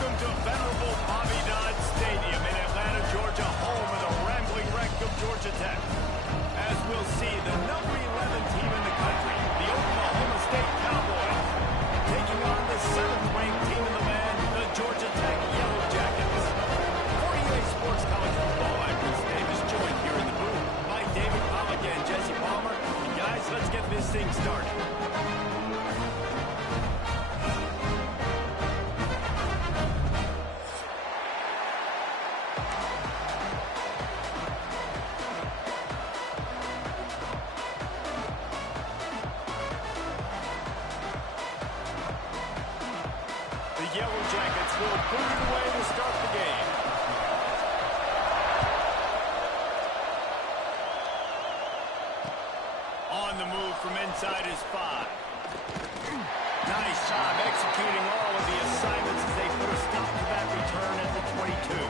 Welcome to venerable Bobby Dodd Stadium in Atlanta, Georgia, home of the rambling wreck of Georgia Tech. As we'll see, the number 11 team in the country, the Oklahoma State Cowboys, taking on the 7th-ranked team in the land, the Georgia Tech Yellow Jackets. 48 Sports College Football, I'm Chris Davis, joined here in the booth by David Pollack and Jesse Palmer. And guys, let's get this thing started. The Yellow Jackets will boot it away to start the game. On the move from inside his 5. Nice job executing all of the assignments as they put a stop to that return at the 22.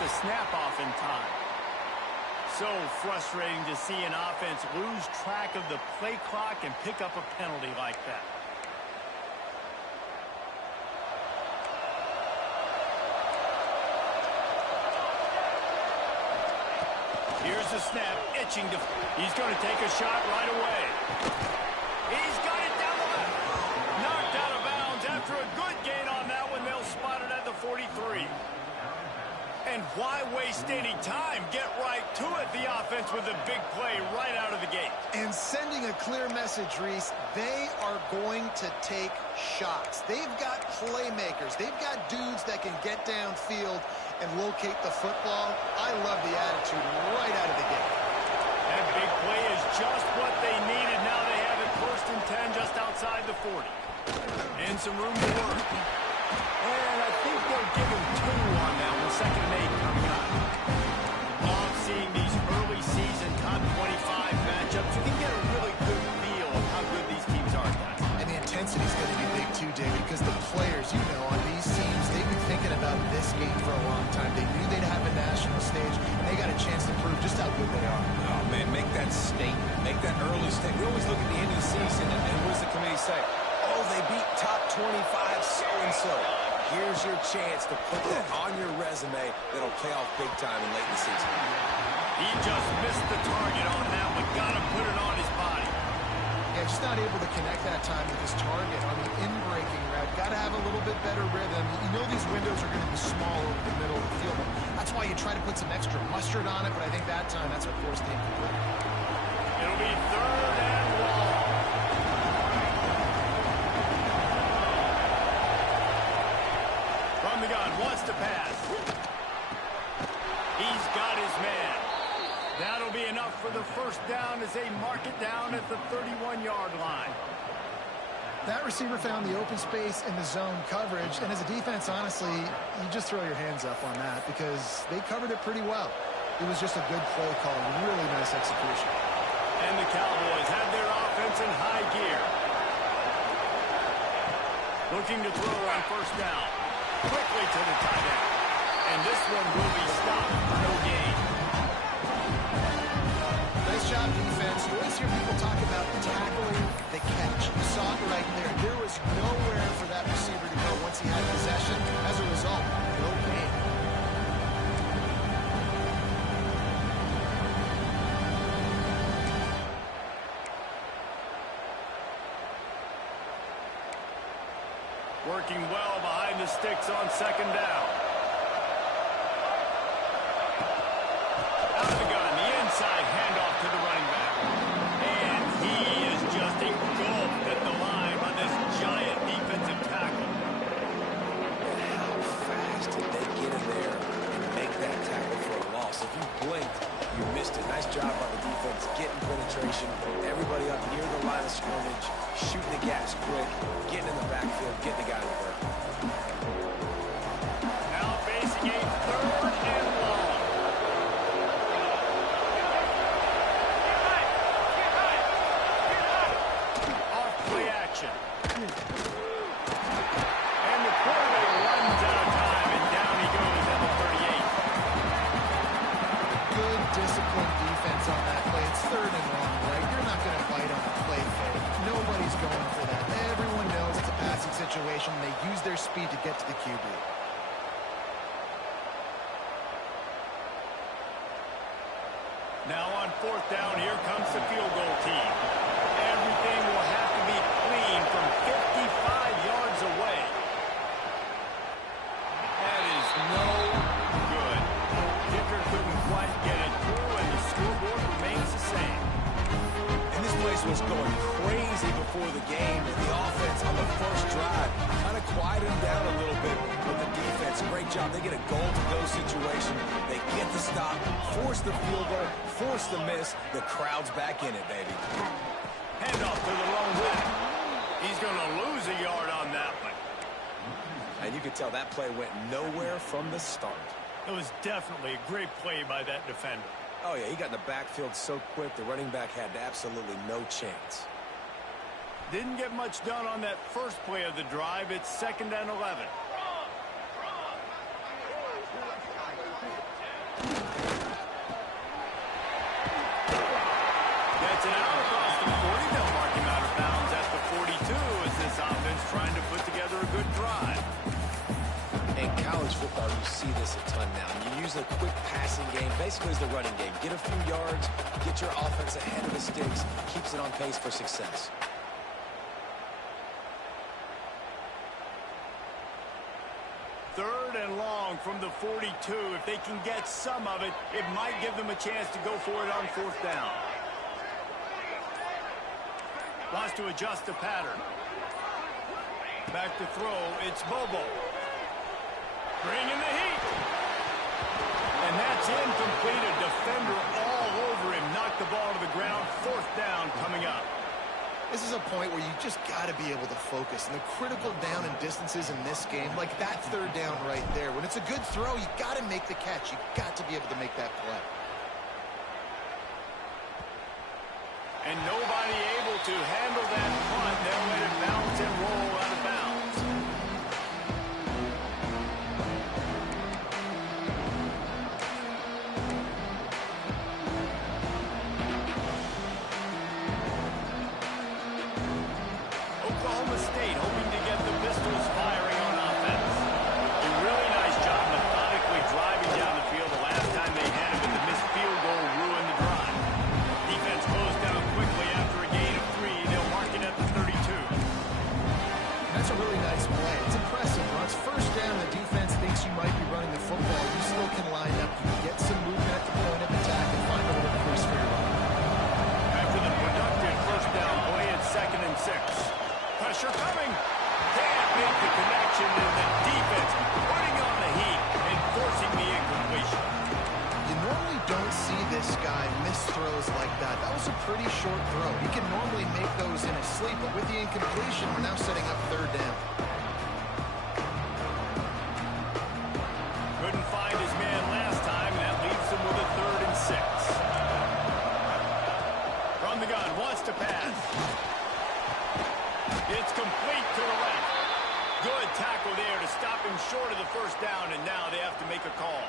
The snap off in time. So frustrating to see an offense lose track of the play clock and pick up a penalty like that. Here's the snap, itching to... He's going to take a shot right away. He's got it down the left. Knocked out of bounds after a good gain on that one. They'll spot it at the 43. And why waste any time? Get right to it, the offense, with a big play right out of the gate. And sending a clear message, Reese, they are going to take shots. They've got playmakers. They've got dudes that can get downfield and locate the football. I love the attitude right out of the gate. That big play is just what they needed. Now they have it 1st and 10 just outside the 40. And some room to work. And I think they'll give him 2 on that one. 2nd and 8 coming up. Love seeing these early season top 25 matchups. You can get a really good feel of how good these teams are, guys. And the intensity is going to be big too, David, because the players, you know, on these teams, they've been thinking about this game for a long time. They knew they'd have a national stage, and they got a chance to prove just how good they are. Oh, man, make that statement. Make that early statement. We always look at the end of the season, and what does the committee say? Oh, they beat top 25 so-and-so. Here's your chance to put that on your resume that'll pay off big time in late in the season. He just missed the target on that one. Got to put it on his body. Yeah, just not able to connect that time with his target on the in-breaking route. Got to have a little bit better rhythm. You know these windows are going to be small over the middle of the field. That's why you try to put some extra mustard on it, but I think that time that's what forced the incomplete. It'll be 3rd and long. From the gun, wants to pass. He's got his man. That'll be enough for the 1st down as they mark it down at the 31-yard line. That receiver found the open space in the zone coverage, and as a defense, honestly, you just throw your hands up on that because they covered it pretty well. It was just a good play call, really nice execution. And the Cowboys have their offense in high gear. Looking to throw on 1st down. Quickly to the tight end. And this one will be stopped for no gain. Nice job, defense. You always hear people talk about tackling the catch. You saw it right there. There was nowhere for that receiver to go once he had possession. As a result, no gain. Working well behind the sticks on 2nd down. Out of the gun, the inside handoff to the running back. And he is just engulfed at the line by this giant defensive tackle. How fast did they get in there and make that tackle for a loss? If you blinked, you missed it. Nice job by the defense getting penetration. Everybody up near the line of scrimmage, shooting the gaps quick, getting in the backfield, getting the guy to work. get to the QB. Now on 4th down, here comes the field goal team. Everything will have to be clean from 55 yards away. That is no good. Kicker couldn't quite get it through, and the scoreboard remains the same. And this place was going crazy before the game, and the offense on the first drive kind of quieted them down a little bit with the defense. Great job. They get a goal-to-go situation. They get the stop, force the field goal, force the miss. The crowd's back in it, baby. Handoff to the wrong way. He's going to lose a yard on that one. And you could tell that play went nowhere from the start. It was definitely a great play by that defender. Oh, yeah, he got in the backfield so quick, the running back had absolutely no chance. Didn't get much done on that first play of the drive. It's 2nd and 11. Gets it out across the 40. They'll mark him out of bounds at the 42 as this offense trying to put together a good drive. In college football, you see this a ton now. You use a quick passing game, basically as the running game. Get a few yards, get your offense ahead of the sticks, keeps it on pace for success. Third and long from the 42. If they can get some of it, it might give them a chance to go for it on 4th down. Wants to adjust the pattern. Back to throw. It's Bobo. Bringing the heat. And that's incomplete. A defender all over him. Knocked the ball to the ground. 4th down coming up. This is a point where you just got to be able to focus. And the critical down and distances in this game, like that 3rd down right there. When it's a good throw, you got to make the catch. You got to be able to make that play. And nobody able to handle that punt. They'll let it bounce and roll out of bounds. Oklahoma State hoping to get the Pistols firing on offense. A really nice job methodically driving down the field. The last time they had him, and the missed field goal ruined the drive. Defense closed down quickly after a gain of 3. They'll mark it at the 32. That's a really nice play. It's impressive. When it's 1st down, the defense thinks you might be running the football. You still can line up. You can get some movement at the point of attack and find a little push for your run. After the productive 1st down play, it's 2nd and 6. Pressure coming. Can't make the connection, and the defense putting on the heat and forcing the incompletion. You normally don't see this guy miss throws like that. That was a pretty short throw. He can normally make those in his sleep, but with the incompletion, we're now setting up 3rd down. Couldn't find his man last time, and that leaves him with a 3rd and 6. From the gun, wants to pass. It's complete to the left. Good tackle there to stop him short of the 1st down, and now they have to make a call.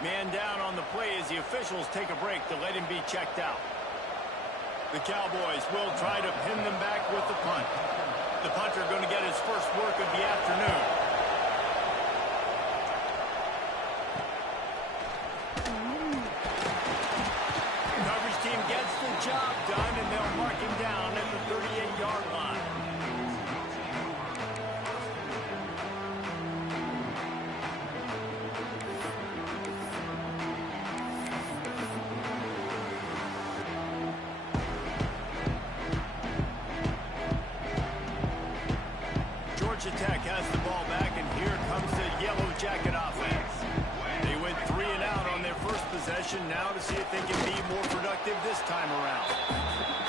Man down on the play as the officials take a break to let him be checked out. The Cowboys will try to pin them back with the punt. The punter going to get his first work of the afternoon. Coverage team gets the job done, and they'll mark him down at the 38-yard line. Georgia Tech has the ball back, and here comes the Yellow Jacket offense. They went 3 and out on their first possession. Now to see if they can be more productive this time around.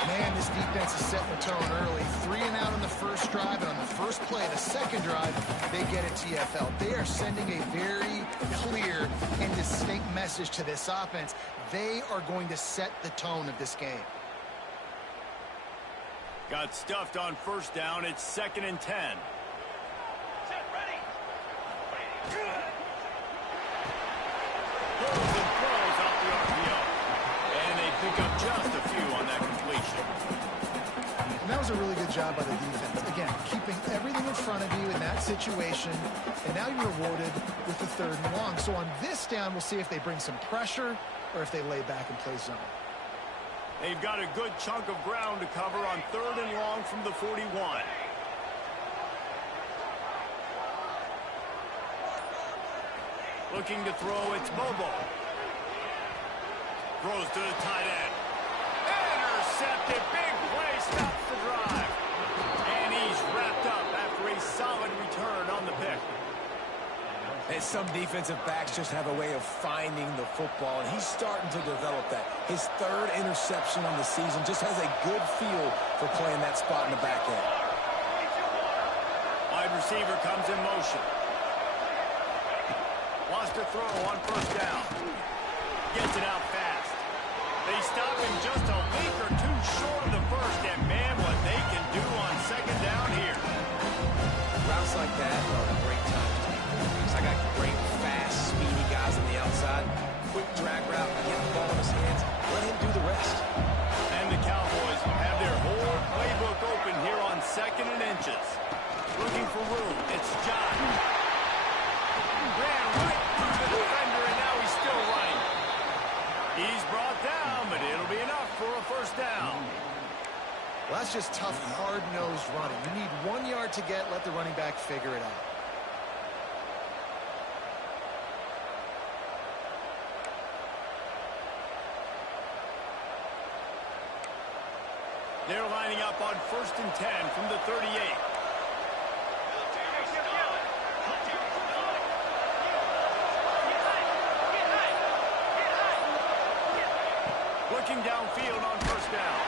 Man, this defense is setting the tone early. 3 and out on the first drive, and on the first play of the second drive, they get a TFL. They are sending a very clear and distinct message to this offense. They are going to set the tone of this game. Got stuffed on 1st down. It's 2nd and 10. Pulls and throws off the RPO. And they pick up just a few on that completion. And that was a really good job by the defense. Again, keeping everything in front of you in that situation, and now you're rewarded with the 3rd and long. So on this down, we'll see if they bring some pressure or if they lay back and play zone. They've got a good chunk of ground to cover on 3rd and long from the 41. Looking to throw, it's Bobo. Throws to the tight end. Intercepted, big play, stops the drive. And he's wrapped up after a solid return on the pick. And some defensive backs just have a way of finding the football, and he's starting to develop that. His 3rd interception on the season just has a good feel for playing that spot in the back end. Wide receiver comes in motion. Wants to throw on 1st down. Gets it out fast. They stop him just a week or 2 short of the 1st, and man, what they can do on 2nd down here. Routes like that are a great time to take because I got great, fast, speedy guys on the outside. Quick drag route, get the ball in his hands, let him do the rest. And the Cowboys have their whole playbook open here on 2nd and inches. Looking for room. It's John. Ran right through the defender, and now he's still running. He's brought down, but it'll be enough for a 1st down. Well, that's just tough, hard-nosed running. You need 1 yard to get, let the running back figure it out. They're lining up on 1st and 10 from the 38. Looking downfield on 1st down.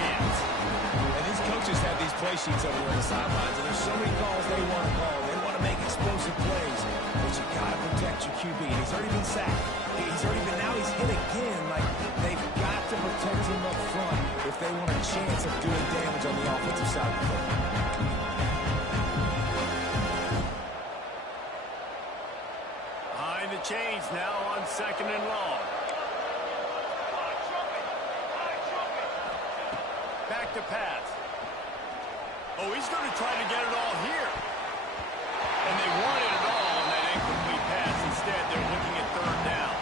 And these coaches have these play sheets over on the sidelines, and there's so many calls they want to call. They want to make explosive plays, but you got to protect your QB. And he's already been sacked. Now he's hit again. Like, they've got to protect him up front if they want a chance of doing damage on the offensive side of the football. Behind the chains now on 2nd and long. Back to pass. Oh, he's going to try to get it all here. And they wanted it all on that incomplete pass. Instead, they're looking at 3rd down.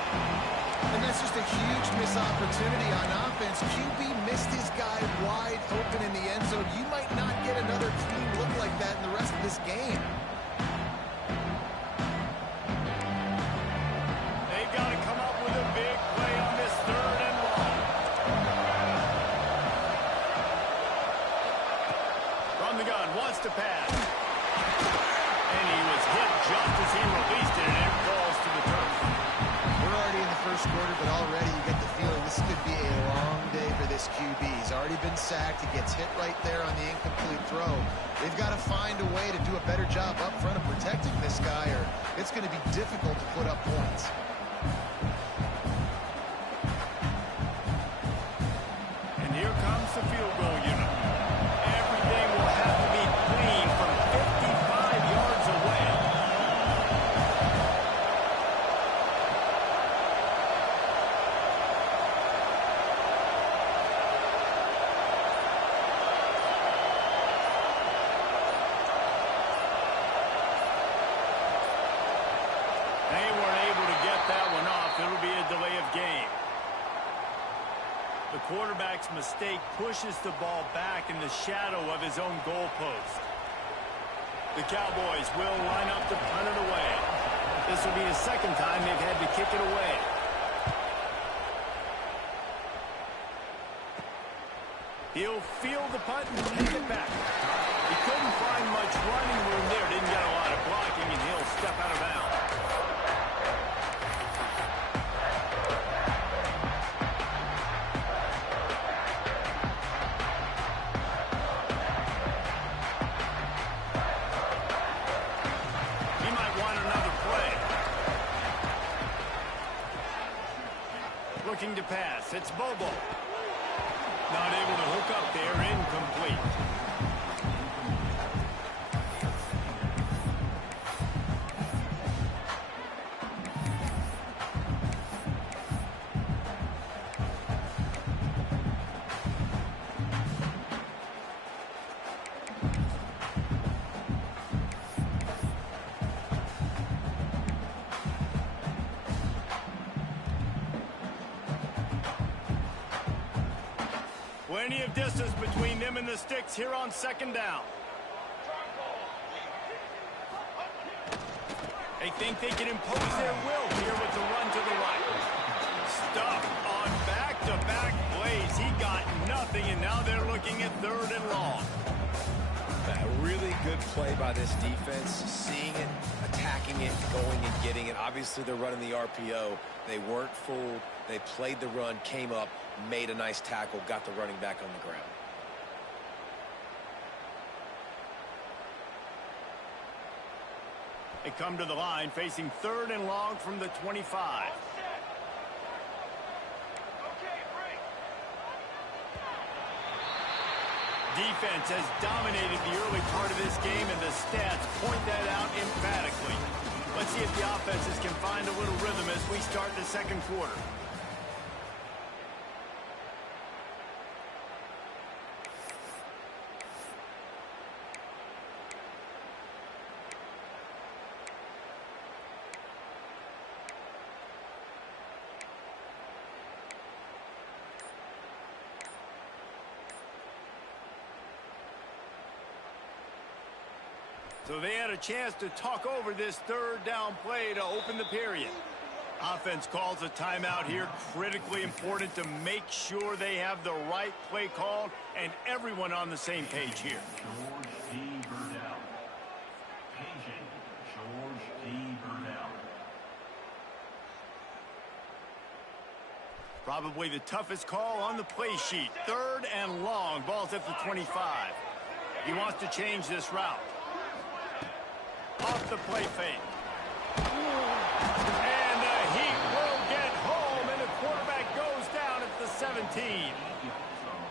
And that's just a huge missed opportunity on offense. QB missed his guy wide open in the end zone. You might not get another clean look like that in the rest of this game. They've got to come up with a big play on this 3rd and long. From the gun, wants to pass. And he was hit just as he released it, and it falls to the turf. We're already in the 1st quarter, but already you get the feeling this could be a long day for this QB. He's already been sacked. He gets hit right there on the incomplete throw. They've got to find a way to do a better job up front of protecting this guy, or it's going to be difficult to put up points. And here comes the field goal unit. Everything will have to be clean from 55 yards away. They weren't able to get that one off. It'll be a delay of game. The quarterback's mistake pushes the ball back in the shadow of his own goalpost. The Cowboys will line up to punt it away. This will be the 2nd time they've had to kick it away. He'll field the punt and take it back. He couldn't find much running room there. Didn't get a lot of blocking, and he'll step out of bounds. He might want another play. Looking to pass. It's Bobo. Not able to hook up there. Incomplete. distance between them and the sticks here on second down. They think they can impose their will here with the run to the right. Stuffed on back-to-back plays. He got nothing, and now they're looking at third and long. A really good play by this defense, seeing it, attacking it, going and getting it. Obviously, they're running the RPO. They weren't fooled. They played the run, came up, made a nice tackle, got the running back on the ground. They come to the line facing third and long from the 25. Defense has dominated the early part of this game, and the stats point that out emphatically. Let's see if the offenses can find a little rhythm as we start the second quarter. So they had a chance to talk over this third down play to open the period. Offense calls a timeout here. Critically important to make sure they have the right play called and everyone on the same page here. George D. Burdell. Paging George D. Burdell. Probably the toughest call on the play sheet. Third and long. Ball's at the 25. He wants to change this route. Off the play fake. And the Heat will get home, and the quarterback goes down at the 17.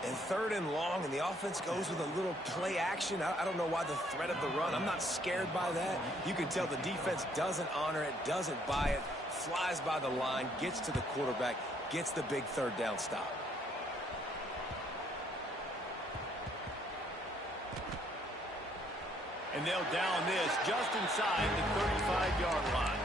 And third and long, and the offense goes with a little play action. I don't know why the threat of the run. I'm not scared by that. You can tell the defense doesn't honor it, doesn't buy it, flies by the line, gets to the quarterback, gets the big third down stop. And they'll down this just inside the 35-yard line.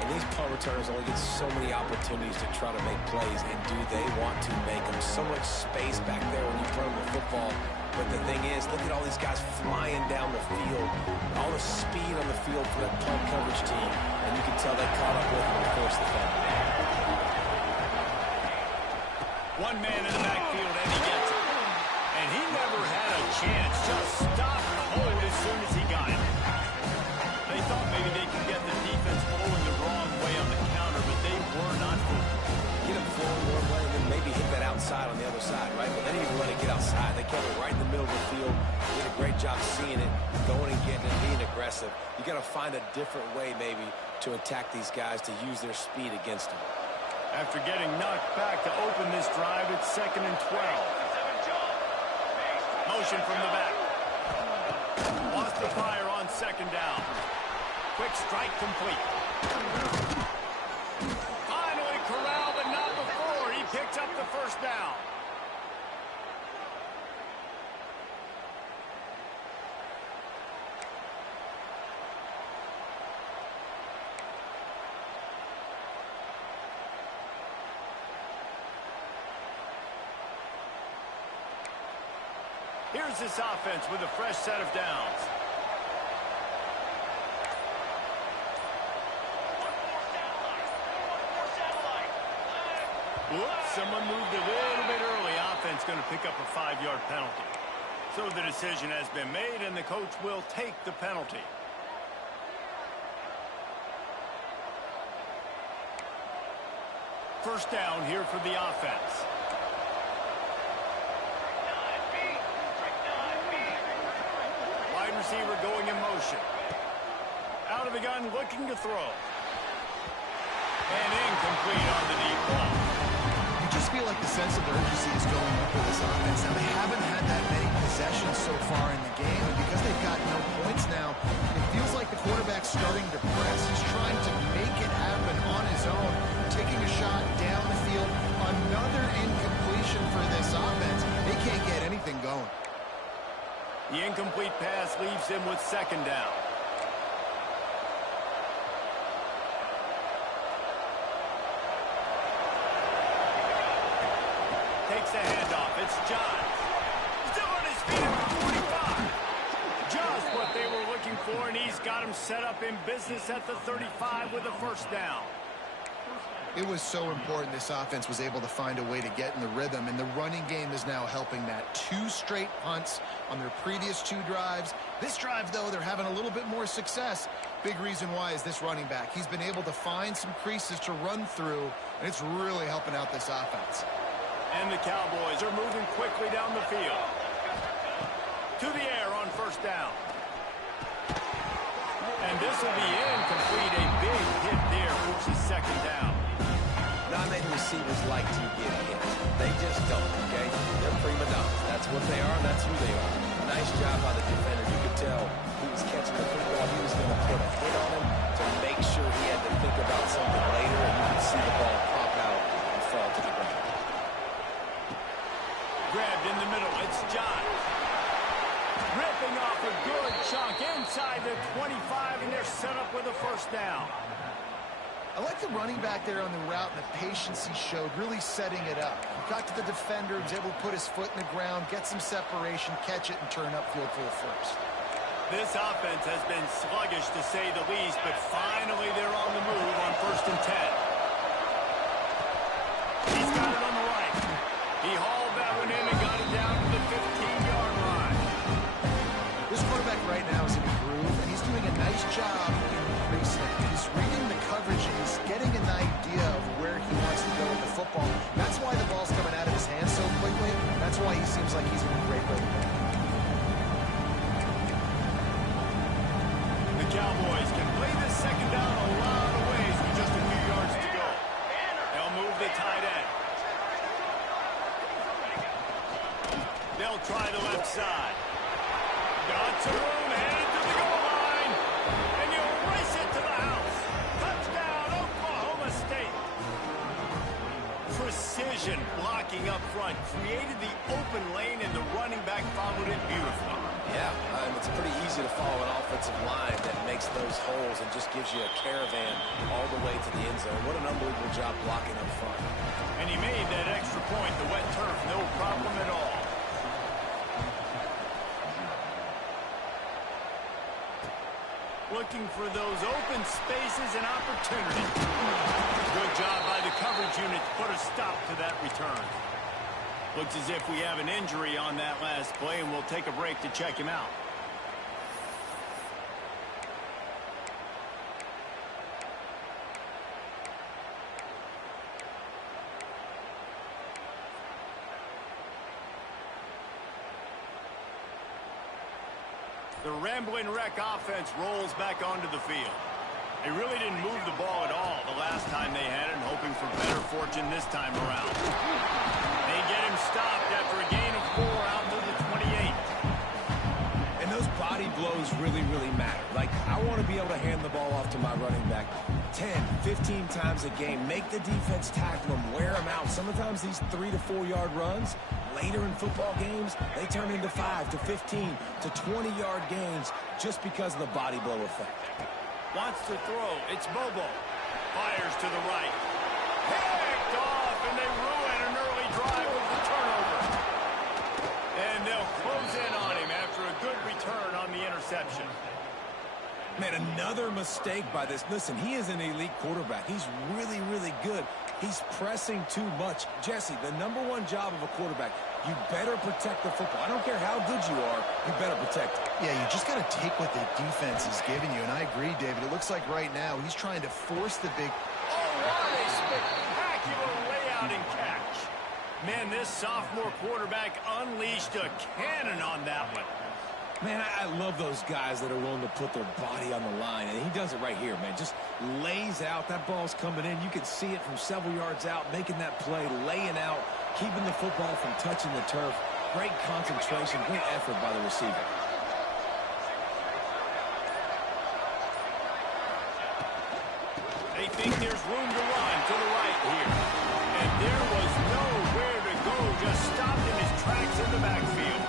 And these punt returners only get so many opportunities to try to make plays, and do they want to make them? So much space back there when you throw them the football. But the thing is, look at all these guys flying down the field, all the speed on the field for that punt coverage team, and you can tell they caught up with them and forced the fumble. One man in the backfield, and he gets it. And he never had a chance. Just stopped cold as soon as he got it. They thought maybe they could get the defense flowing the wrong way on the counter, but they were not fooled. Get them flowing one way and then maybe hit that outside on the other side, right? But they didn't even let it get outside. They kept it right in the middle of the field. Did a great job seeing it, going and getting it, being aggressive. You got to find a different way maybe to attack these guys, to use their speed against them. After getting knocked back to open this drive, it's 2nd and 12. Motion from the back. Lost the fire on second down. Quick strike complete. Finally corralled, but not before. He picks up the first down. Here's this offense with a fresh set of downs. Whoops, someone moved a little bit early. Offense going to pick up a 5-yard penalty. So the decision has been made, and the coach will take the penalty. First down here for the offense. Wide receiver going in motion. Out of the gun, looking to throw. And incomplete on the deep ball. You just feel like the sense of urgency is going up with this offense. Now, they haven't had that many possessions so far in the game, and because they've got no points now, it feels like the quarterback's starting to press. He's trying to make it happen on his own, taking a shot down the field. Another incompletion for this offense. They can't get anything going. The incomplete pass leaves him with second down. Takes the handoff. It's Johns. He's got him set up in business at the 35 with a first down. It was so important this offense was able to find a way to get in the rhythm, and the running game is now helping that. 2 straight punts on their previous 2 drives. This drive, though, they're having a little bit more success. Big reason why is this running back. He's been able to find some creases to run through, and it's really helping out this offense. And the Cowboys are moving quickly down the field. To the air on first down. And this will be incomplete. A big hit there, forces second down. Not many receivers like to get hit. They just don't, okay? They're prima donnas. That's what they are, and that's who they are. Nice job by the defender. You could tell he was catching the football. He was going to put a hit on him to make sure he had to think about something later, and you could see the ball pop out and fall to the ground. Grabbed in the middle. It's John. Ripping off a good chunk inside the 25, and they're set up with a first down. I like the running back there on the route and the patience he showed, really setting it up. Got to the defender, was able to put his foot in the ground, get some separation, catch it, and turn upfield for the first. This offense has been sluggish, to say the least, but finally they're on the move on 1st and 10. He's got it on the right. He hauled that one in and got it down to the 15-yard line. This quarterback right now is in a groove, and he's doing a nice job in the pre-snap. He's reading the coverage, and he's getting an idea of where he wants to go with the football. That's why the ball's coming out of his hands so quickly. That's why he seems like he's in a great way. The Cowboys can play this second down a lot of ways with just a few yards to go. They'll move the tight end. They'll try the left side. Got some room, headed to the goal line. And you race it to the house. Touchdown, Oklahoma State. Precision blocking up front created the open lane, and the running back followed it beautifully. Yeah, it's pretty easy to follow an offensive line that makes those holes and just gives you a caravan all the way to the end zone. What an unbelievable job blocking up front. And he made that extra point, the wet turf, no problem at all. Looking for those open spaces and opportunities. Good job by the coverage unit to put a stop to that return. Looks as if we have an injury on that last play, and we'll take a break to check him out. The Ramblin' Wreck offense rolls back onto the field. They really didn't move the ball at all the last time they had it, and hoping for better fortune this time around. They get him stopped after a gain of 4 out to the 28. And those body blows really, really matter. Like, I want to be able to hand the ball off to my running back 10, 15 times a game. Make the defense tackle him, wear him out. Sometimes these 3 to 4 yard runs, later in football games, they turn into 5 to 15 to 20-yard gains just because of the body blow effect. Wants to throw. It's Bobo. Fires to the right. Picked off, and they ruin an early drive with the turnover. And they'll close in on him after a good return on the interception. Man, another mistake by this. Listen, he is an elite quarterback. He's really, really good. He's pressing too much. Jesse, the #1 job of a quarterback, you better protect the football. I don't care how good you are, you better protect it. Yeah, you just got to take what the defense is giving you, and I agree, David. It looks like right now he's trying to force the big... Oh, what a spectacular layout and catch. Man, this sophomore quarterback unleashed a cannon on that one. Man, I love those guys that are willing to put their body on the line, and he does it right here, man. Just lays out. That ball's coming in. You can see it from several yards out, making that play, laying out, keeping the football from touching the turf. Great concentration, great effort by the receiver. They think there's room to run to the right here. And there was nowhere to go, just stopped in his tracks in the backfield.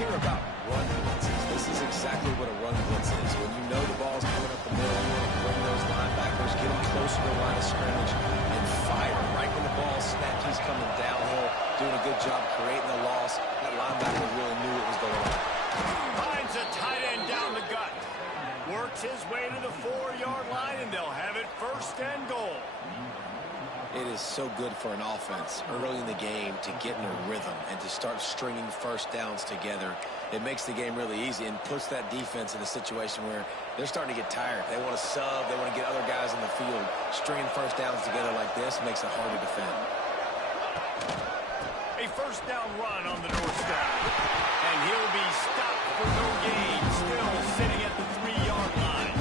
Hear about run blitzes. This is exactly what a run blitz is. When you know the ball's coming up the middle, you want to bring those linebackers, get them closer to the line of scrimmage, and fire. Right when the ball snapped, he's coming downhill, doing a good job creating a loss. That linebacker really knew what was going on. Finds a tight end down the gut. so good for an offense early in the game to get in a rhythm and to start stringing first downs together. It makes the game really easy and puts that defense in a situation where they're starting to get tired. They want to sub. They want to get other guys in the field. Stringing first downs together like this makes it hard to defend. A first down run on the doorstep. And he'll be stopped for no gain. Still sitting at the 3-yard line.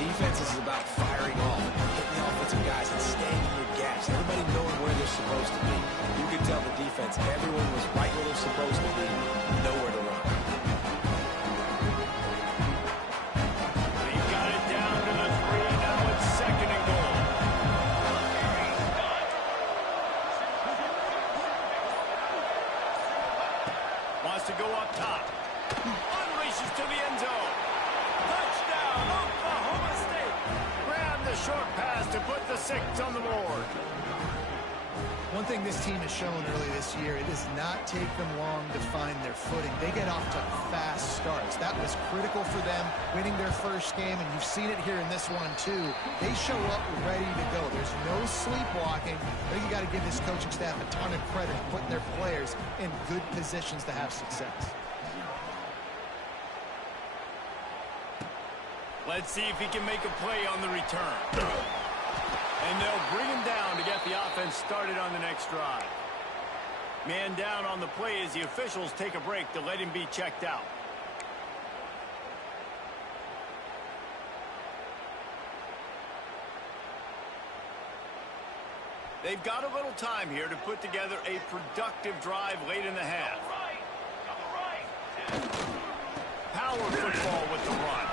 Defense is about firing off, hitting the offensive guys and staying in your gaps. Everybody knowing where they're supposed to be. You can tell the defense, everyone was right where they're supposed to be. Nowhere to run. They've got it down to the 3. Now it's 2nd and goal. Wants to go up top. Unleashes to the end zone. Touchdown, Oklahoma State. Grab the short pass to put the 6 on the board. One thing this team has shown early this year, it does not take them long to find their footing. They get off to fast starts. That was critical for them winning their first game, and you've seen it here in this one too. They show up ready to go. There's no sleepwalking. I think you got to give this coaching staff a ton of credit for putting their players in good positions to have success. Let's see if he can make a play on the return. And they'll bring him down to get the offense started on the next drive. Man down on the play as the officials take a break to let him be checked out. They've got a little time here to put together a productive drive late in the half. Power football with the run.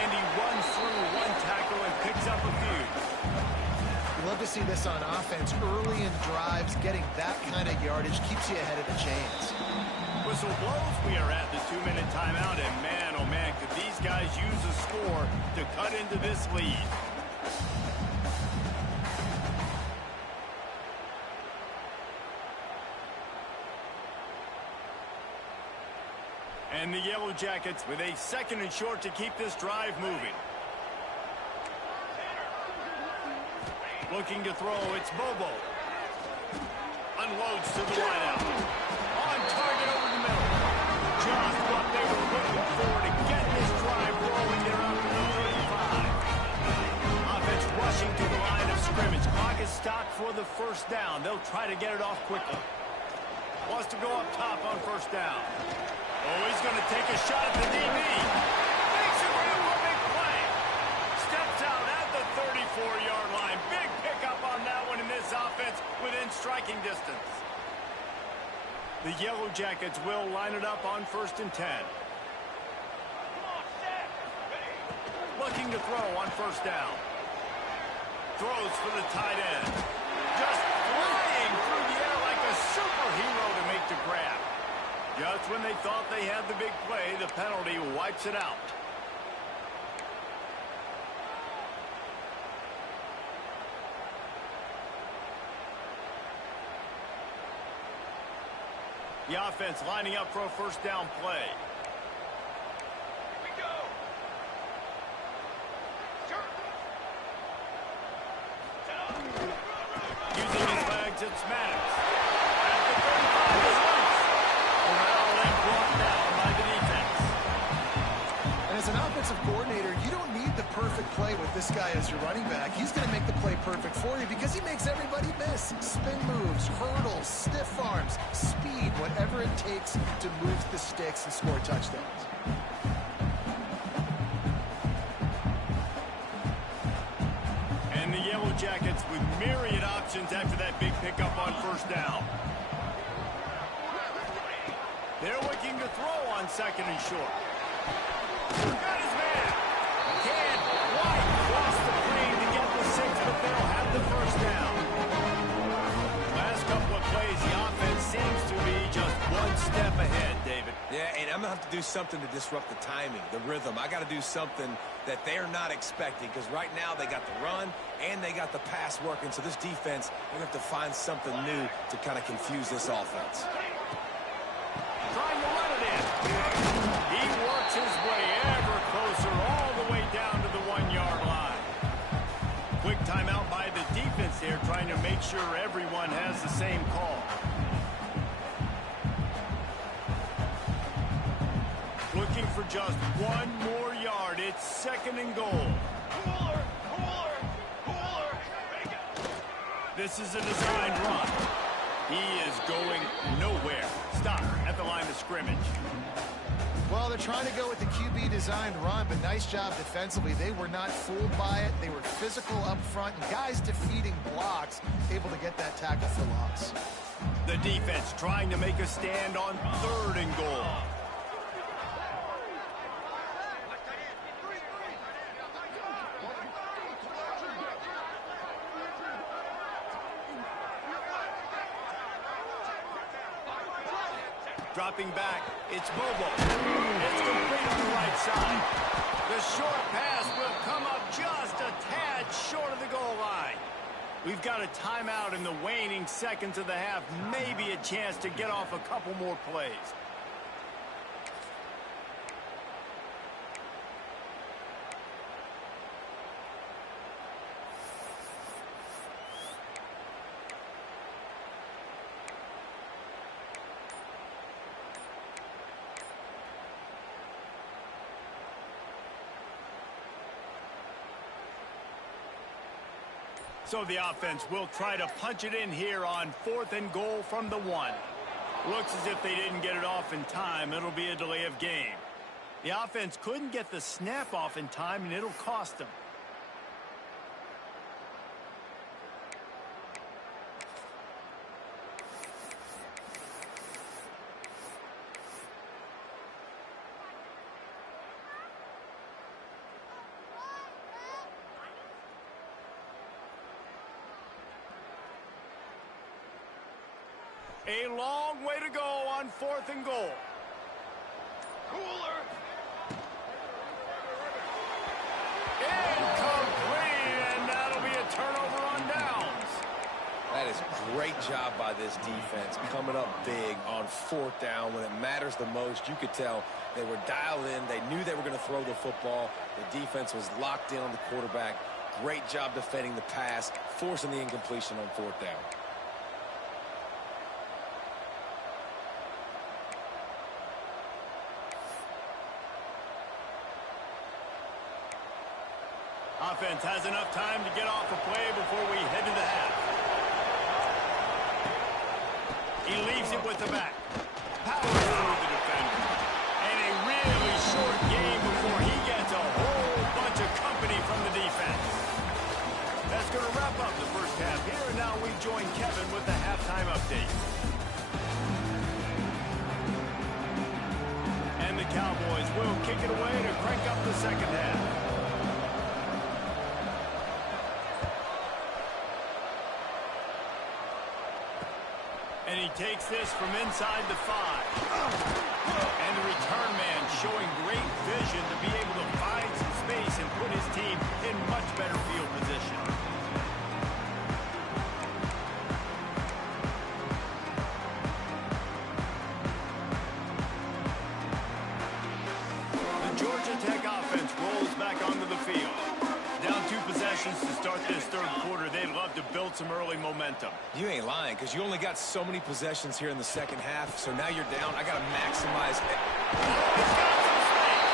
And he runs through one tackle and picks up a few. You love to see this on offense. Early in drives, getting that kind of yardage keeps you ahead of the chains. Whistle blows. We are at the 2-minute timeout. And man, oh man, could these guys use a score to cut into this lead. And the Yellow Jackets with a 2nd and short to keep this drive moving. Looking to throw, it's Bobo. Unloads to the wideout. On target over the middle. Just what they were looking for to get this drive rolling. They're up to the 35. Offense rushing to the line of scrimmage. Clock is stopped for the first down. They'll try to get it off quickly. Wants to go up top on first down. Oh, he's going to take a shot at the DB. Makes a real big play. Steps out at the 34-yard line. Big pickup on that one in this offense within striking distance. The Yellow Jackets will line it up on 1st and 10. Looking to throw on first down. Throws for the tight end. Just flying through the air like a superhero to make the grab. Just when they thought they had the big play, the penalty wipes it out. The offense lining up for a first down play. Here we go. Using his legs, it's Maddox. At the 35, he's loose. Corral then brought down by the defense. And as an offensive coordinator, you don't need the perfect play with this guy as your running back. He's going to make the play perfect for you because he makes everybody miss. Spin moves, hurdles, stiff arms, speed, whatever it takes to move the sticks and score touchdowns. And the Yellow Jackets with myriad options after that big pickup on first down. They're looking to throw on 2nd and short. Got his man. Can't quite cross the plane to get the 6, but they'll have the first down. Last couple of plays, the offense seems to be just one step ahead, David. Yeah, and I'm going to have to do something to disrupt the timing, the rhythm. I got to do something that they're not expecting because right now they got the run and they got the pass working. So this defense, they're going to have to find something new to kind of confuse this offense. Trying to run it in. He works his way ever closer all the way down to the 1-yard line. Quick timeout by the there, trying to make sure everyone has the same call. Looking for just one more yard. It's 2nd and goal. This is a designed run. He is going nowhere. Stop at the line of scrimmage. Well, they're trying to go with the QB designed run, but nice job defensively. They were not fooled by it. They were physical up front, and guys defeating blocks, able to get that tackle for loss. The defense trying to make a stand on 3rd and goal. Dropping back, it's Bobo. It's complete on the right side. The short pass will come up just a tad short of the goal line. We've got a timeout in the waning seconds of the half. Maybe a chance to get off a couple more plays. So the offense will try to punch it in here on 4th and goal from the 1. Looks as if they didn't get it off in time. It'll be a delay of game. The offense couldn't get the snap off in time, and it'll cost them. A long way to go on 4th and goal. Incomplete, and that'll be a turnover on downs. That is great job by this defense, coming up big on 4th down when it matters the most. You could tell they were dialed in. They knew they were going to throw the football. The defense was locked in on the quarterback. Great job defending the pass, forcing the incompletion on 4th down. Offense has enough time to get off a play before we head to the half. He leaves it with the back. Powers through the defender. And a really short game before he gets a whole bunch of company from the defense. That's going to wrap up the first half here, and now we join Kevin with the halftime update. And the Cowboys will kick it away to crank up the second half. And he takes this from inside the 5. And the return man showing great vision to be able to find some space and put his team in much better field position. The Georgia Tech offense rolls back onto the field. Down 2 possessions to start this third quarter. They'd love to build some early momentum. You ain't lying, because you only got so many possessions here in the second half, so now you're down. I got to maximize it. He's got some space.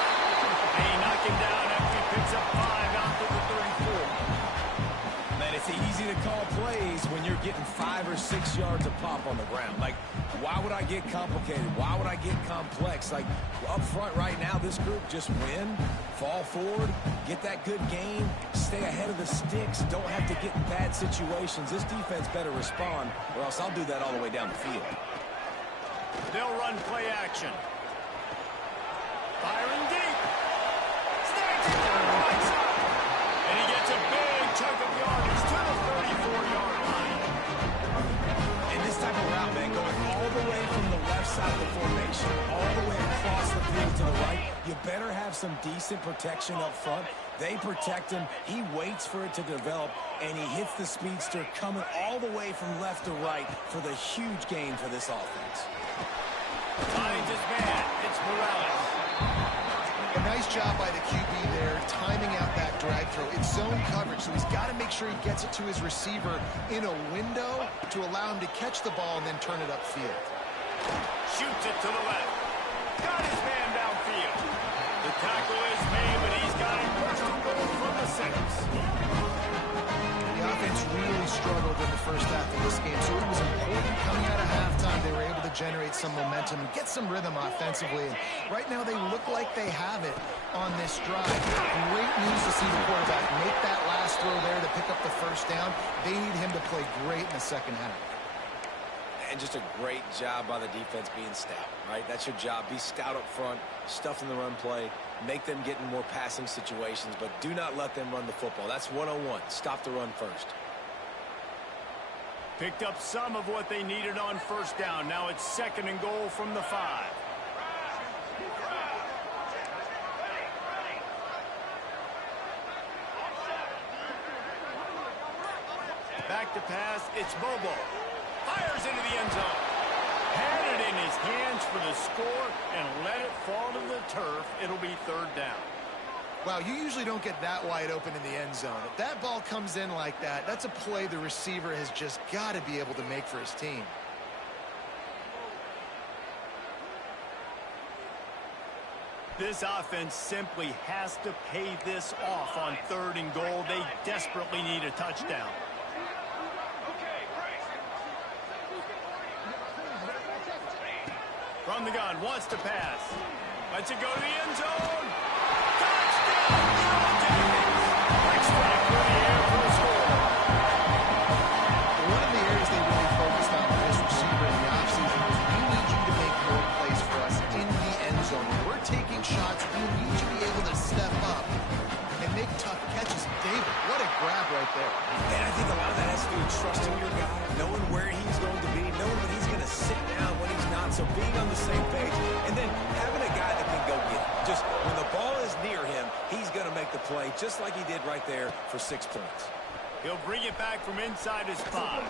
And he knocked him down after he picks up 5 out to the 34. Man, it's easy to call plays when you're getting 5 or 6 yards of pop on the ground. Like, why would I get complicated? Why would I get complex? Like, up front right now, this group just win, fall forward, get that good gain, stay ahead of the sticks, don't have to get in bad situations. This defense better respond, or else I'll do that all the way down the field. They'll run play action. Firing deep. Snakes it down the right side. And he gets a big chunk of yardage to the 34-yard line. In this type of route, man, going all the way from the left side of the formation, all the way across the field to the right, you better have some decent protection up front. They protect him. He waits for it to develop, and he hits the speedster coming all the way from left to right for the huge gain for this offense. Finds his man. It's Morales. A nice job by the QB there, timing out that drag throw. It's zone coverage, so he's got to make sure he gets it to his receiver in a window to allow him to catch the ball and then turn it upfield. Shoots it to the left. Got his man downfield. The tackle is made, but he's got it first and goal from the 6. The offense really struggled in the first half of this game, so it was important coming out of halftime they were able to generate some momentum and get some rhythm offensively. And right now they look like they have it on this drive. Great news to see the quarterback make that last throw there to pick up the first down. They need him to play great in the second half. And just a great job by the defense being stout, right? That's your job. Be stout up front, stuff in the run play, make them get in more passing situations, but do not let them run the football. That's 101. Stop the run first. Picked up some of what they needed on first down. Now it's 2nd and goal from the 5. Back to pass. It's Bobo. Fires into the end zone. Had it in his hands for the score and let it fall to the turf. It'll be 3rd down. Wow, you usually don't get that wide open in the end zone. If that ball comes in like that, that's a play the receiver has just got to be able to make for his team. This offense simply has to pay this off on 3rd and goal. They desperately need a touchdown. From the gun, wants to pass. Lets it go to the end zone. Touchdown, Yellow Jackets! Quick strike through the air for the score. One of the areas they really focused on with this receiver in the offseason was we need you to make more plays for us in the end zone. When we're taking shots, we need you to be able to step up and make tough catches. David, what a grab right there. And I think a lot of that has to do with trusting your guy, knowing where he's going to be, knowing when he's going to sit down, when he's not, so being on the same page, and then having a guy that can go get it. Just when the ball is near him, he's going to make the play, just like he did right there for 6 points. He'll bring it back from inside his 5.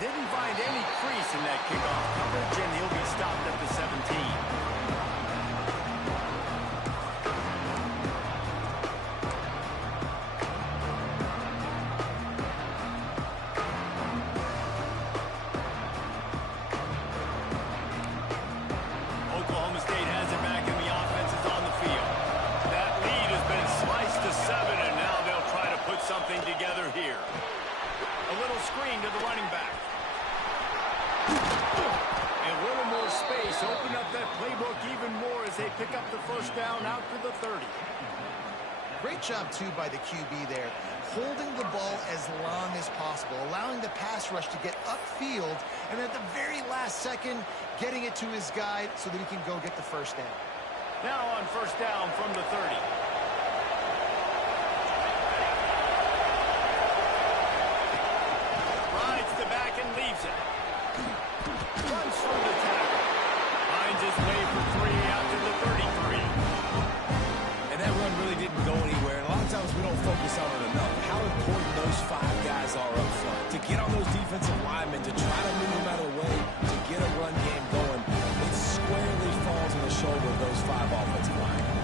Didn't find any crease in that kickoff coverage, and he'll be stopped at the 17. Oklahoma State has it back, and the offense is on the field. That lead has been sliced to 7, and now they'll try to put something together here. A little screen to the running back. And a little more space. Open up that playbook even more as they pick up the first down out to the 30. Great job, too, by the QB there, holding the ball as long as possible, allowing the pass rush to get upfield, and at the very last second, getting it to his guy so that he can go get the first down. Now on first down from the 30. Rides the back and leaves it. Runs through the tackle. Finds his way for 3 out to the 33. And that run really didn't go anywhere. And a lot of times we don't focus on it enough. How important those 5 guys are up front. To get on those defensive linemen, to try to move them out of the way, to get a run game going. It squarely falls on the shoulder of those 5 offensive linemen.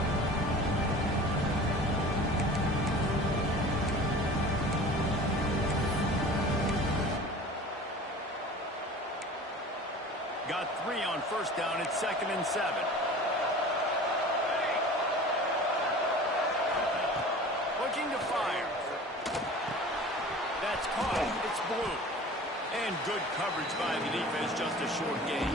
Got 3 on first down. It's 2nd and 7. Looking to fire. That's caught. It's blue. And good coverage by the defense. Just a short gain.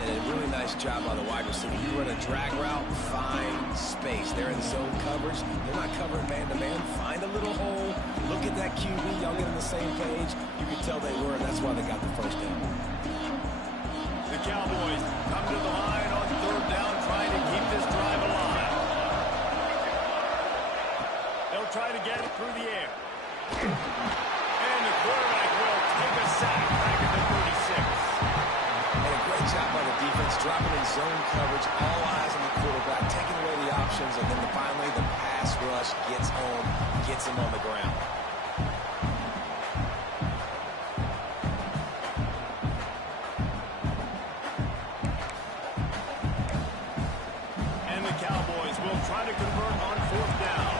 And a really nice job by the wide receiver. You run a drag route, find space. They're in zone coverage. They're not covering man-to-man. Find a little hole. Look at that QB. Y'all get on the same page. You can tell they were, and that's why they got the first down. The Cowboys come to the line on 3rd down, trying to keep this drive alive. They'll try to get it through the air. And the quarterback will take a sack back at the 36. And a great job by the defense, dropping in zone coverage, all eyes on the quarterback, taking away the options, and then finally the pass rush gets home, gets him on the ground. And the Cowboys will try to convert on 4th down.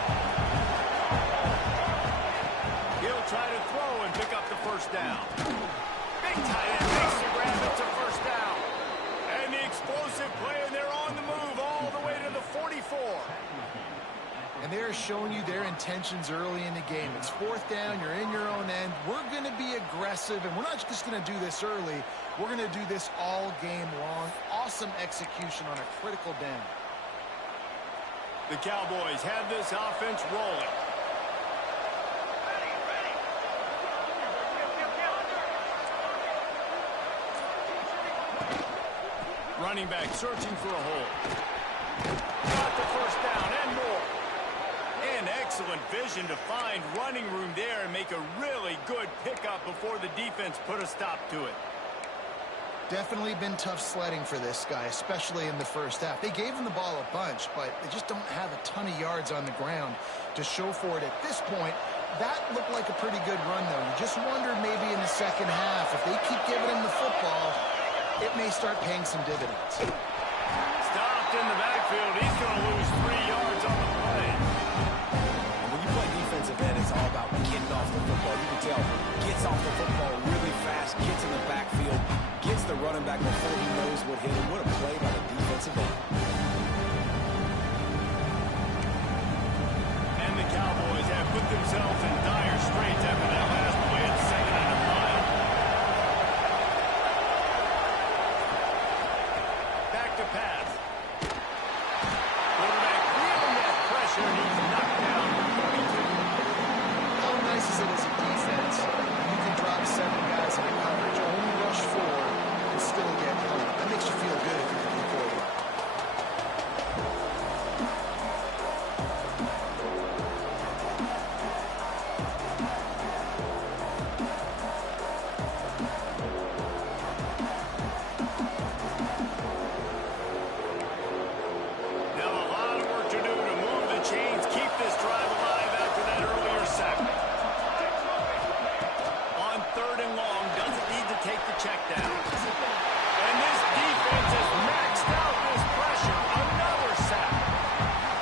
try to throw and pick up the first down. Big tight end makes the grab. It's a first down. And the explosive play, and they're on the move all the way to the 44. And they're showing you their intentions early in the game. It's fourth down. You're in your own end. We're going to be aggressive, and we're not just going to do this early. We're going to do this all game long. Awesome execution on a critical down. The Cowboys have this offense rolling. Running back searching for a hole. Got the first down and more. And excellent vision to find running room there and make a really good pickup before the defense put a stop to it. Definitely been tough sledding for this guy, especially in the first half. They gave him the ball a bunch, but they just don't have a ton of yards on the ground to show for it at this point. That looked like a pretty good run, though. You just wonder maybe in the second half, if they keep giving him the football, it may start paying some dividends. Stopped in the backfield. He's going to lose 3 yards on the play. And when you play defensive end, it's all about getting off the football. You can tell, gets off the football really fast, gets in the backfield, gets the running back before he knows what hit him. What a play by the defensive end. And the Cowboys have put themselves in dire straits after that last play at 2nd and a mile. Back to pass. Quarterback feeling that pressure, and he's knocked down for 22. How nice is it as a defense? You can drop 7 guys in coverage, only rush 4, and still get home. That makes you feel good if you're the quarterback. Now a lot of work to do to move the chains, keep this drive alive after that earlier sack. On 3rd and long, doesn't need to take the check down. And this defense has maxed out this pressure. Another sack.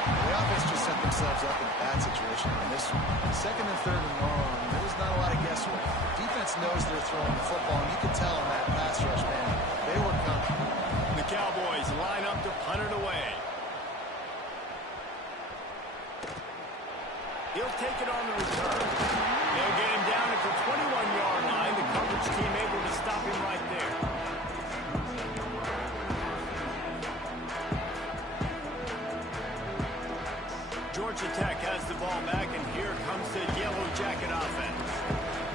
The offense just set themselves up in a bad situation on this one. 2nd and 3rd and long, there's not a lot of guesswork. Defense knows they're throwing the football, and you can tell on that pass rush, man, they were coming. The Cowboys line up to punt it away. He'll take it on the return. They'll get him down at the 21-yard line. The coverage team able to stop him right there. Georgia Tech has the ball back, and here comes the Yellow Jacket offense.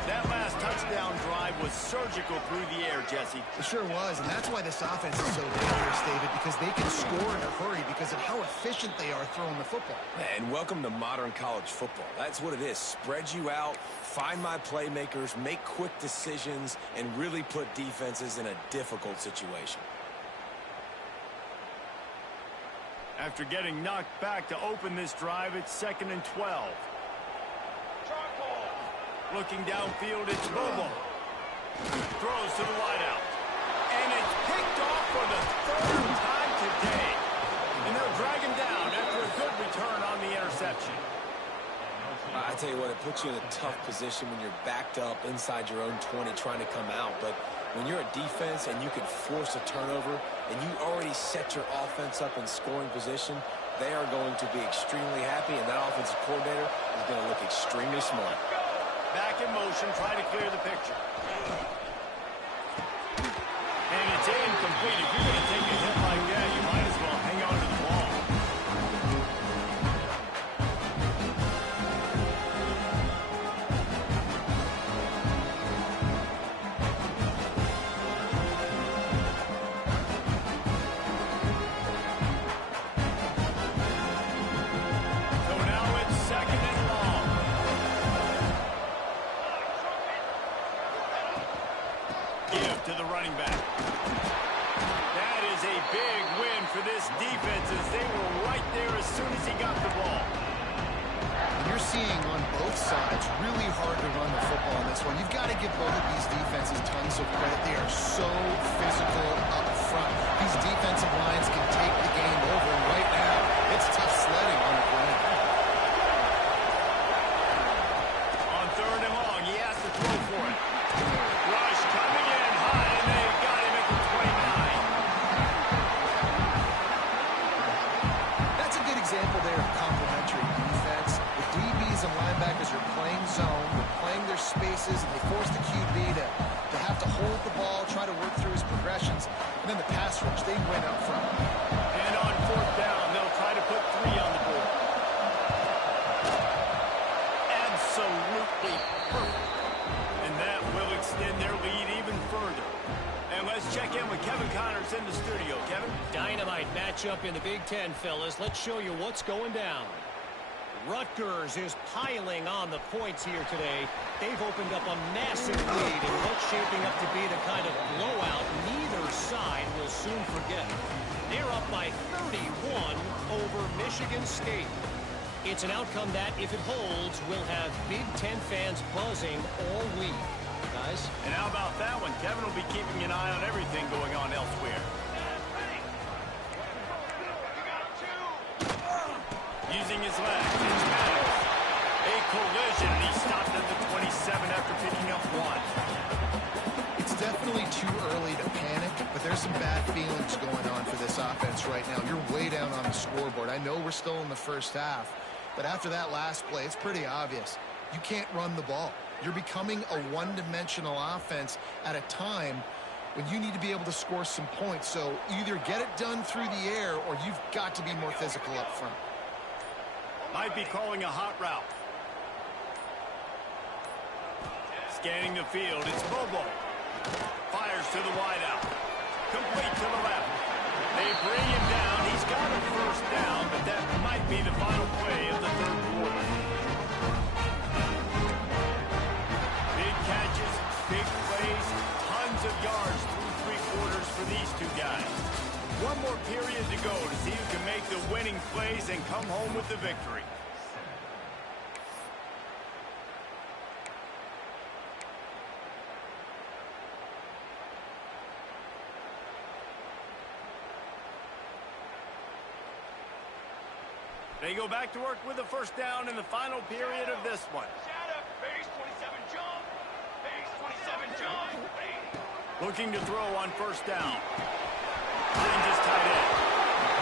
That last touchdown drive was surgical through the air, Jesse. It sure was, and that's why this offense is so dangerous, David, because they can score in a hurry because of how efficient they are throwing the football. And welcome to modern college football. That's what it is. Spread you out, find my playmakers, make quick decisions, and really put defenses in a difficult situation. After getting knocked back to open this drive, it's 2nd and 12. Looking downfield, it's Bobo. Throws to the wideout. And it's picked off for the 3rd time today. And they'll drag him down after a good return on the interception. I tell you what, it puts you in a tough position when you're backed up inside your own 20 trying to come out. But when you're a defense and you can force a turnover and you already set your offense up in scoring position, they are going to be extremely happy, and that offensive coordinator is going to look extremely smart. Back in motion, try to clear the picture. And it's incomplete. If you're going to take a hit like that, you might as well hang on to the ball. So now it's 2nd and long. Give to the running back. That is a big win for this defense as they were right there as soon as he got the ball. You're seeing on both sides really hard to run the football in this one. You've got to give both of these defenses tons of credit. They are so physical up front. These defensive lines can take the game over right now. It's tough sledding on the ground. On 3rd and long, And then the pass rush, they went up front. And on fourth down, they'll try to put 3 on the board. Absolutely perfect. And that will extend their lead even further. And let's check in with Kevin Connors in the studio. Kevin? Dynamite matchup in the Big Ten, fellas. Let's show you what's going down. Rutgers is piling on the points here today. They've opened up a massive lead in what's shaping up to be the kind of blowout neither side will soon forget. They're up by 31 over Michigan State. It's an outcome that, if it holds, will have Big Ten fans buzzing all week. Guys? And how about that one? Kevin will be keeping an eye on everything going on elsewhere. Using his legs, it's Maddox. A collision, and he stopped at the 27 after picking up 1. It's definitely too early to panic, but there's some bad feelings going on for this offense right now. You're way down on the scoreboard. I know we're still in the first half, but after that last play, it's pretty obvious. You can't run the ball. You're becoming a one-dimensional offense at a time when you need to be able to score some points. So either get it done through the air or you've got to be more physical up front. Might be calling a hot route. Scanning the field, it's Bobo. Fires to the wideout. Complete to the left. They bring him down. He's got a first down, but that might be the final play of the third quarter. Big catches, big plays, tons of yards through 3 quarters for these two guys. One more period to go to see who can make the winning plays and come home with the victory. They go back to work with a first down in the final period of this one. Looking to throw on first down. Finds his tight end.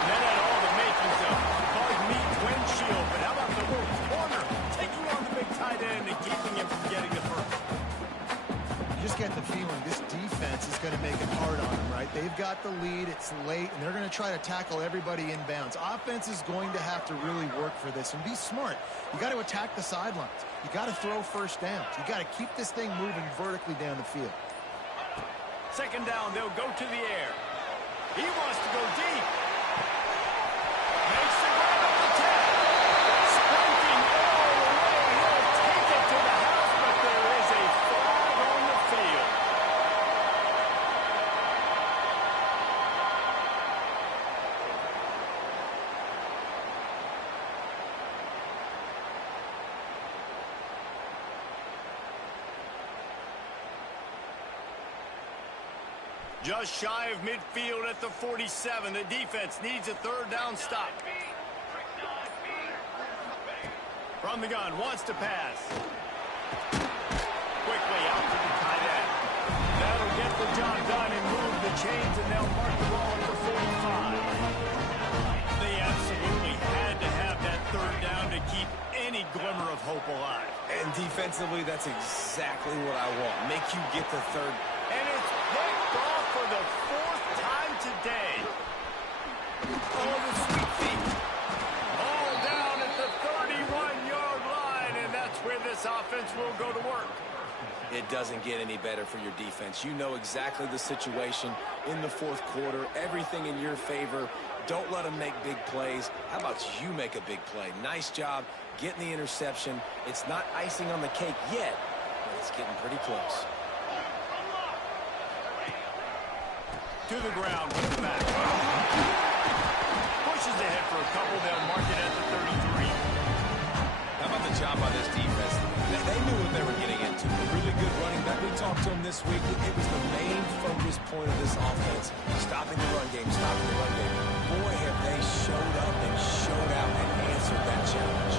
And that had all the makings of bug meat windshield. But how about the little corner taking on the big tight end and keeping him from getting the first? You just get the feeling this defense is going to make it hard on them, right? They've got the lead, it's late, and they're going to try to tackle everybody inbounds. Offense is going to have to really work for this and be smart. You got to attack the sidelines. You got to throw first downs. You got to keep this thing moving vertically down the field. Second down, they'll go to the air. He wants to go deep. Makes the grab at the 10. Sprinting all the way. He'll take it to the house, but there is a flag on the field. Just shy of midfield at the 47. The defense needs a third down stop. From the gun, wants to pass. Quickly out to the tight end. That'll get the job done and move the chains, and they'll mark the ball at the 45. They absolutely had to have that third down to keep any glimmer of hope alive. And defensively, that's exactly what I want. Make you get the third. And it's picked off for the 4th time today. Oh, the sweet feet. All down at the 31-yard line, and that's where this offense will go to work. It doesn't get any better for your defense. You know exactly the situation in the 4th quarter. Everything in your favor. Don't let them make big plays. How about you make a big play? Nice job getting the interception. It's not icing on the cake yet, but it's getting pretty close. To the ground with the back. Pushes ahead for a couple. They'll mark it at the 33. How about the job by this defense? They knew what they were getting into. A really good running back. We talked to him this week. It was the main focus point of this offense. Stopping the run game, stopping the run game. Boy, have they showed up and showed out and answered that challenge.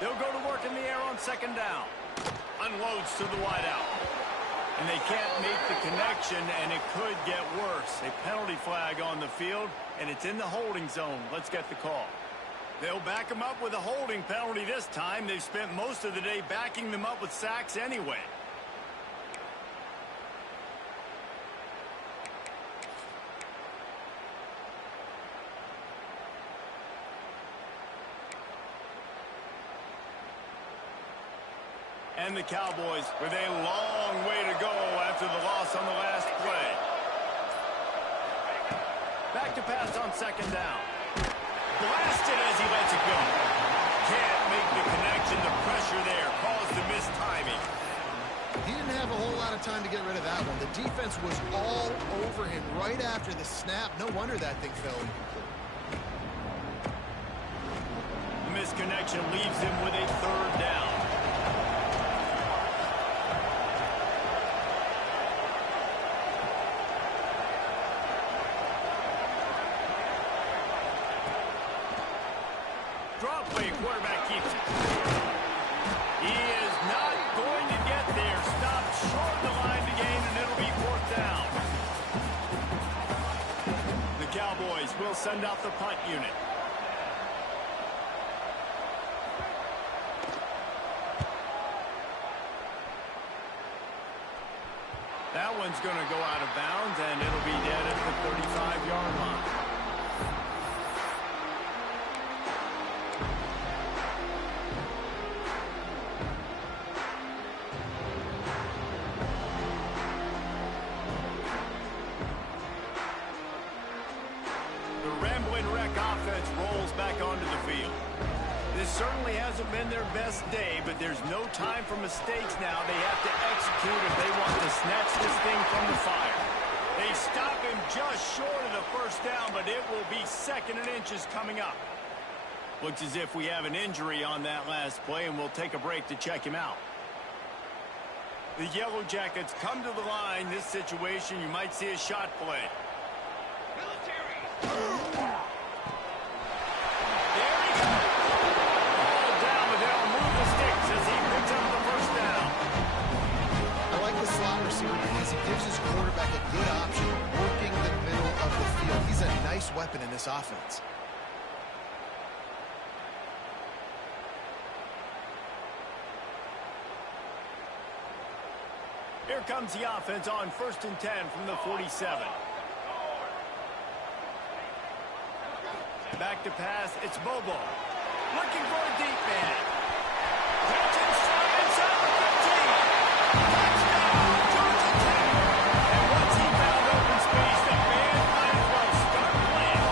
They'll go to work in the air on second down. Unloads to the wideout. And they can't make the connection, and it could get worse. A penalty flag on the field, and it's in the holding zone. Let's get the call. They'll back them up with a holding penalty this time. They've spent most of the day backing them up with sacks anyway. And the Cowboys with a long way to go after the loss on the last play. Back to pass on second down. Blasted as he lets it go. Can't make the connection. The pressure there caused the missed timing. He didn't have a whole lot of time to get rid of that one. The defense was all over him right after the snap. No wonder that thing fell incomplete. The missed connection leaves him with a third down. Draw play, quarterback keeps it. He is not going to get there. Stopped short of the line to gain, and it'll be fourth down. The Cowboys will send out the punt unit. That one's going to go out of bounds, and it'll be dead at the 35-yard line. Rolls back onto the field. This certainly hasn't been their best day, but there's no time for mistakes now. They have to execute if they want to snatch this thing from the fire. They stop him just short of the first down, but it will be second and inches coming up. Looks as if we have an injury on that last play, and we'll take a break to check him out. The Yellow Jackets come to the line. This situation, you might see a shot play. Because he gives his quarterback a good option working the middle of the field. He's a nice weapon in this offense. Here comes the offense on 1st and 10 from the 47. Back to pass, it's Bobo. Looking for a deep man. Catch inside the 15. Touchdown, Georgia Tech. And once he found open space, the band might as well start playing.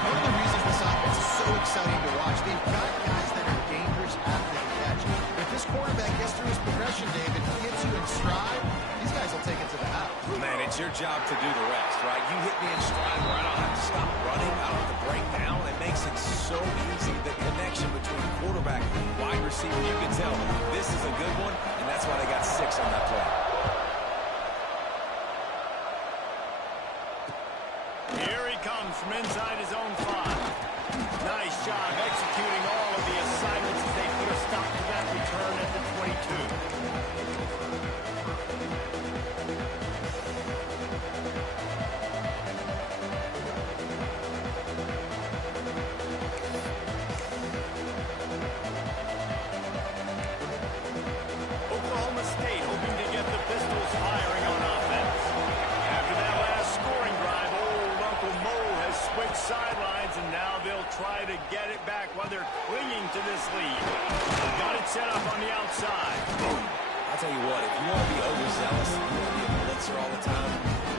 One of the reasons this offense is so exciting to watch, they've got guys that are dangerous after the catch. If this quarterback gets through his progression, David, he gets you in stride, these guys will take it to the house. Man, it's your job to do the rest, right? You hit me in stride where I don't have to stop running, I don't have to break down. It makes it so easy. The connection between quarterback and wide receiver, you can tell this is a good one, and that's why they got 6 on that play. Here he comes from inside his own 5. Nice job executing all of the assignments as they put a stop to that return at the 22. Oklahoma State hoping to get the Pistols firing on offense. After that last scoring drive, old Uncle Mo has switched sidelines, and now they'll try to get it back while they're clinging to this lead. Got it set up on the outside. I'll tell you what, if you want to be overzealous, you want to be a blitzer all the time,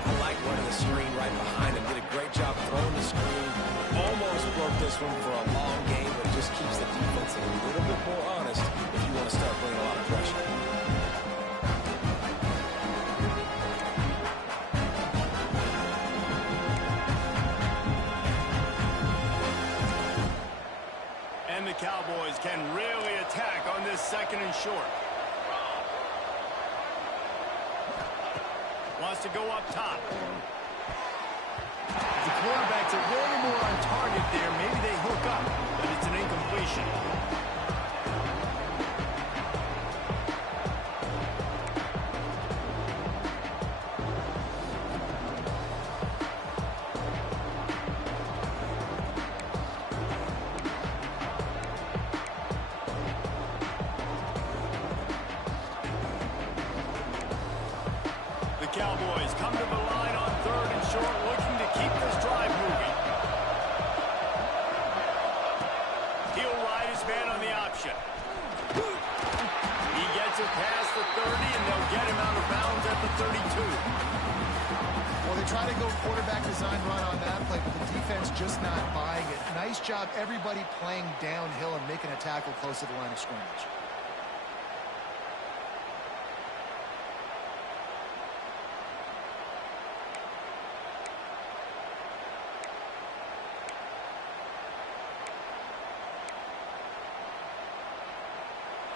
I like running the screen right behind him. Did a great job throwing the screen. Almost broke this one for a long game, but it just keeps the defense a little bit more honest if you want to start bringing a lot of pressure. And the Cowboys can really attack on this 2nd and short. Wants to go up top. The quarterback's a little more on target there. Maybe they hook up, but it's an incompletion. Cowboys come to the line on 3rd and short, looking to keep this drive moving. He'll ride his man on the option. He gets it past the 30, and they'll get him out of bounds at the 32. Well, they try to go quarterback design run on that play, but the defense just not buying it. Nice job, everybody playing downhill and making a tackle close to the line of scrimmage.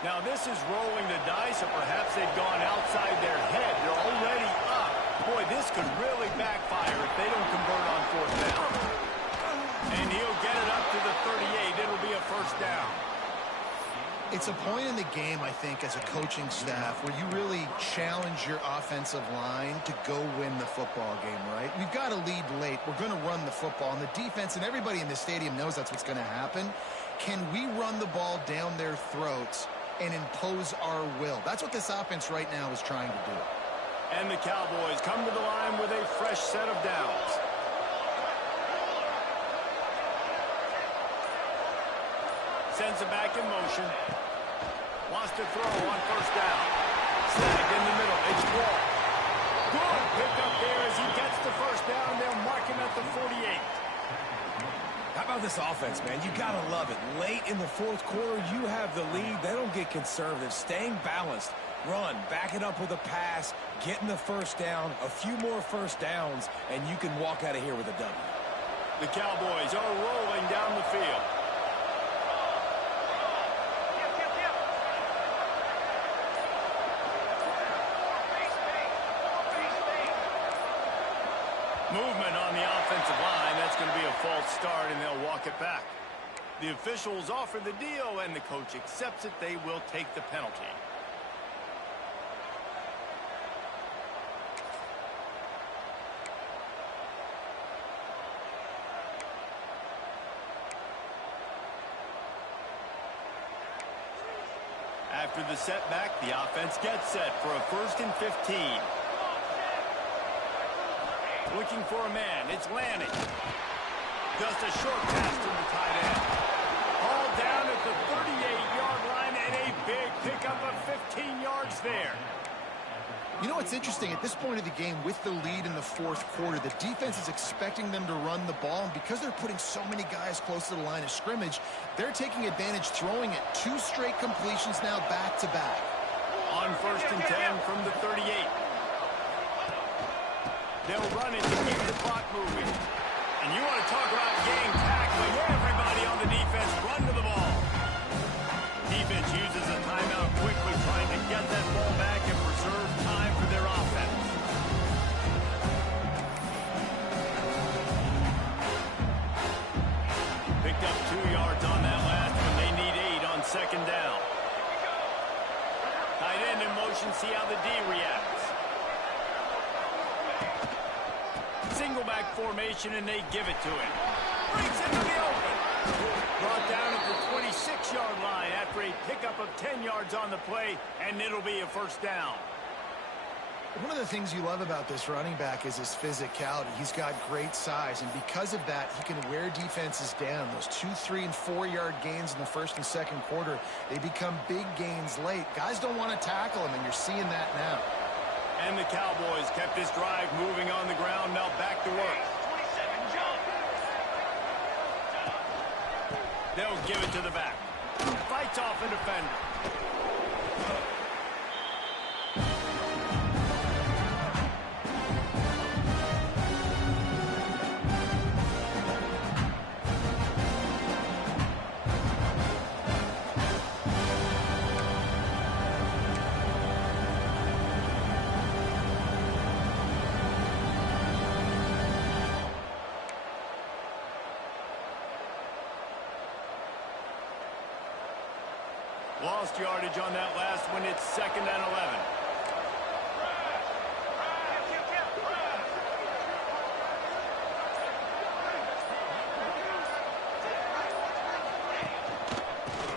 Now this is rolling the dice, or perhaps they've gone outside their head. They're already up. Boy, this could really backfire if they don't convert on 4th down. And he'll get it up to the 38. It'll be a first down. It's a point in the game, I think, as a coaching staff, where you really challenge your offensive line to go win the football game, right? We've got to lead late. We're going to run the football. And the defense and everybody in the stadium knows that's what's going to happen. Can we run the ball down their throats and impose our will? That's what this offense right now is trying to do. And the Cowboys come to the line with a fresh set of downs. Sends it back in motion. Wants to throw on 1st down. Snagged in the middle. It's Wall. Good pickup there as he gets the 1st down. They'll mark him at the 48. How about this offense, man? You got to love it. Late in the 4th quarter, you have the lead. They don't get conservative. Staying balanced. Run, back it up with a pass, getting the 1st down, a few more 1st downs, and you can walk out of here with a W. The Cowboys are rolling down the field. Movement on the offensive line. That's going to be a false start, and they'll walk it back. The officials offer the deal, and the coach accepts it. They will take the penalty. After the setback, the offense gets set for a 1st and 15. Looking for a man. It's Lanning. Just a short pass to the tight end. All down at the 38-yard line, and a big pickup of 15 yards there. You know what's interesting? At this point of the game, with the lead in the 4th quarter, the defense is expecting them to run the ball, and because they're putting so many guys close to the line of scrimmage, they're taking advantage, throwing it 2 straight completions now back-to-back. On 1st and 10 from the 38. They'll run it to keep the clock moving. And you want to talk about game tackling. Everybody on the defense run to the ball. Defense uses a timeout quickly, trying to get that ball back and preserve time for their offense. Picked up 2 yards on that last one. They need 8 on 2nd down. Tight end in motion, see how the D reacts. Single back formation, and they give it to him. Breaks into the open. Brought down at the 26-yard line after a pickup of 10 yards on the play, and it'll be a 1st down. One of the things you love about this running back is his physicality. He's got great size, and because of that, he can wear defenses down. Those 2-, 3-, and 4-yard gains in the 1st and 2nd quarter, they become big gains late. Guys don't want to tackle him, and you're seeing that now. And the Cowboys kept this drive moving on the ground. Now back to work. They'll give it to the back. Fights off a defender. Lost yardage on that last one. It's 2nd and 11.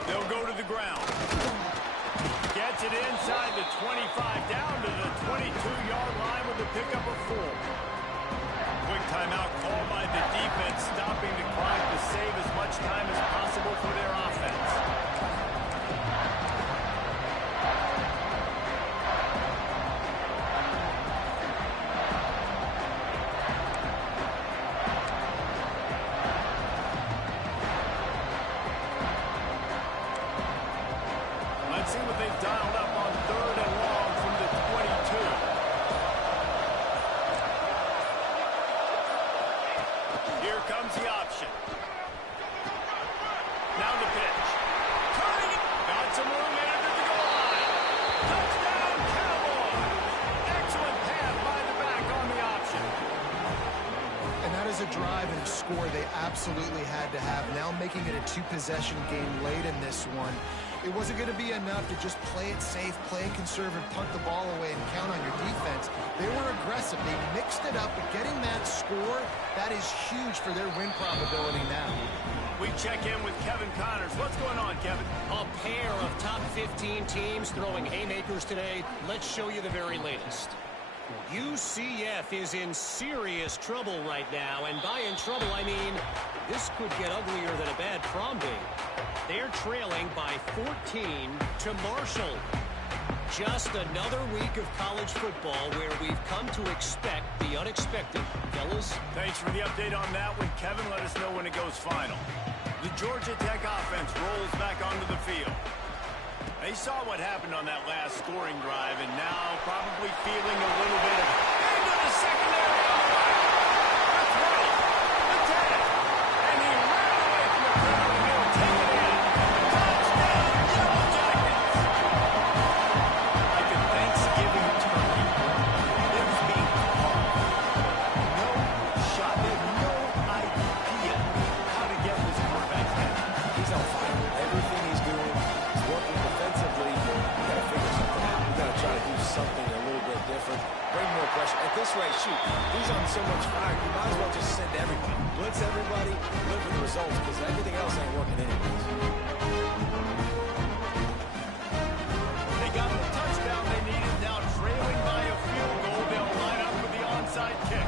They'll go to the ground. Gets it inside the 25, down to the 22-yard line with the pickup of 4. Quick timeout called by the defense, stopping the clock to save as much time as possible for their offense. Let's see what they've dialed up on 3rd and long from the 22. Here comes the option. Now the pitch. Turning it. Got some room in it to the goal line. Touchdown, Cowboys. Excellent pass by the back on the option. And that is a drive and a score they absolutely had to have. Now making it a 2-possession game late in this one. It wasn't going to be enough to just play it safe, play it conservative, punt the ball away, and count on your defense. They were aggressive. They mixed it up, but getting that score, that is huge for their win probability now. We check in with Kevin Connors. What's going on, Kevin? A pair of top 15 teams throwing haymakers today. Let's show you the very latest. UCF is in serious trouble right now, and by in trouble, I mean this could get uglier than a bad prom date. They're trailing by 14 to Marshall. Just another week of college football where we've come to expect the unexpected. Fellas? Thanks for the update on that one, Kevin. Let us know when it goes final. The Georgia Tech offense rolls back onto the field. They saw what happened on that last scoring drive, and now probably feeling a little bit of into the secondary on the right. The 20, the 10, and he ran away from the crowd and he'll take it in. Touchdown, Yellow Jackets! Like a Thanksgiving turkey, it was being carved. No shot. They have no idea how to get this quarterback's head. He's on fire. Everything he's doing is working defensively. We got to figure something out. We got to try to do something a little bit different. Bring more pressure. At this rate, shoot, he's on so much fire, you might as well just send everybody. Blitz everybody, live with the results, because everything else ain't working anyways. They got the touchdown they needed. Now trailing by a field goal. They'll line up with the onside kick.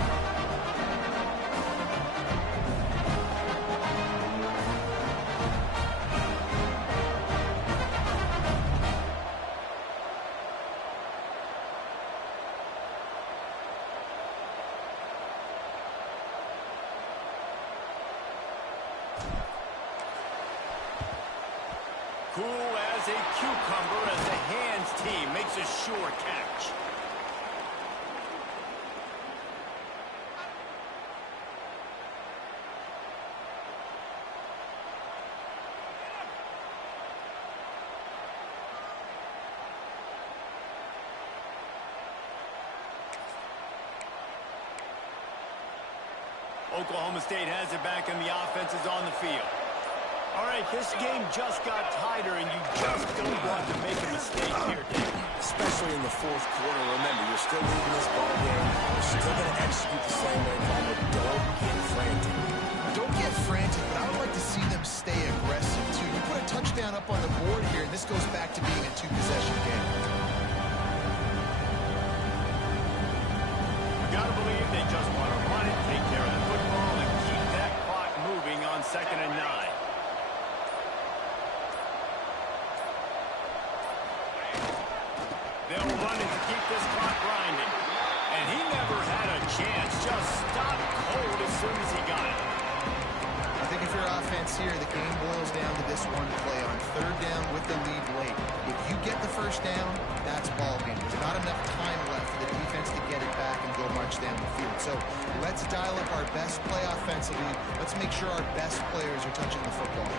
Cool as a cucumber as the hands team makes a sure catch. Oklahoma State has it back and the offense is on the field. All right, this game just got tighter, and you just don't want to make a mistake here, Dave. Especially in the fourth quarter. Remember, you're still leading this ball game. You're still going to execute the same way, but don't get frantic. Don't get frantic, but I would like to see them stay aggressive, too. You put a touchdown up on the board here, and this goes back to being a 2-possession game. You got to believe they just want to run it, take care of the football, and keep that clock moving on 2nd and 9. They'll run it to keep this clock grinding. And he never had a chance. Just stopped cold as soon as he got it. I think if you're offense here, the game boils down to this one play on 3rd down with the lead late. If you get the first down, that's ball game. There's not enough time left for the defense to get it back and go march down the field. So let's dial up our best play offensively. Let's make sure our best players are touching the football.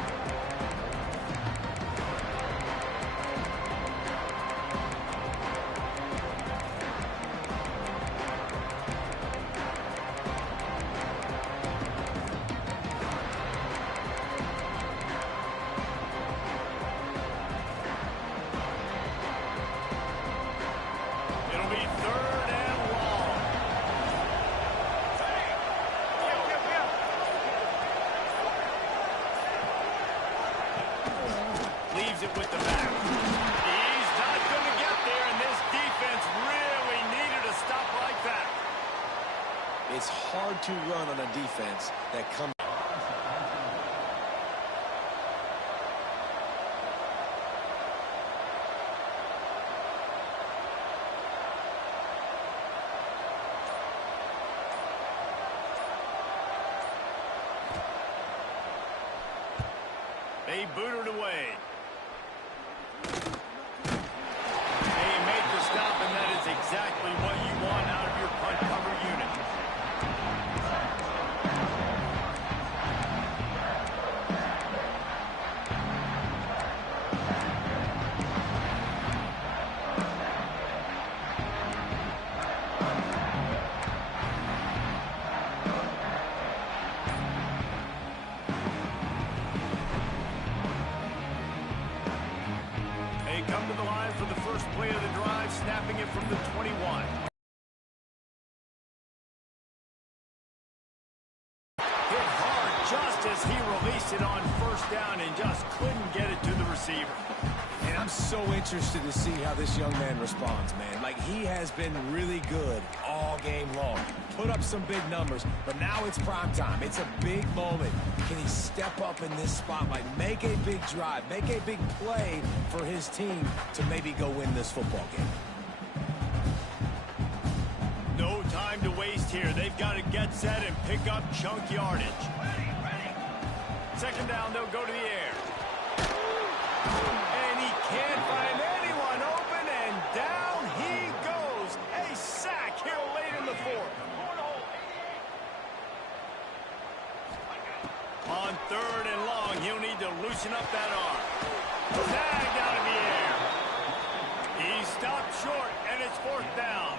It'll be 3rd and long. They boot it away. They make the stop, and that is exactly what you want out of your punt cover unit. They come to the line for the first play of the drive, snapping it from the 21. Hit hard just as he released it on first down and just couldn't get it to the receiver. And I'm so interested to see how this young man responds, man. Like, he has been really good all game long. Put up some big numbers, but now it's prime time. It's a big moment. Can he step up in this spotlight, make a big drive, make a big play for his team to maybe go win this football game? No time to waste here. They've got to get set and pick up chunk yardage. Second down, they'll go to the air. And he can't find anyone open, and down he goes. A sack here late in the fourth. On third and long, he'll need to loosen up that arm. Tagged out of the air. He stopped short, and it's fourth down.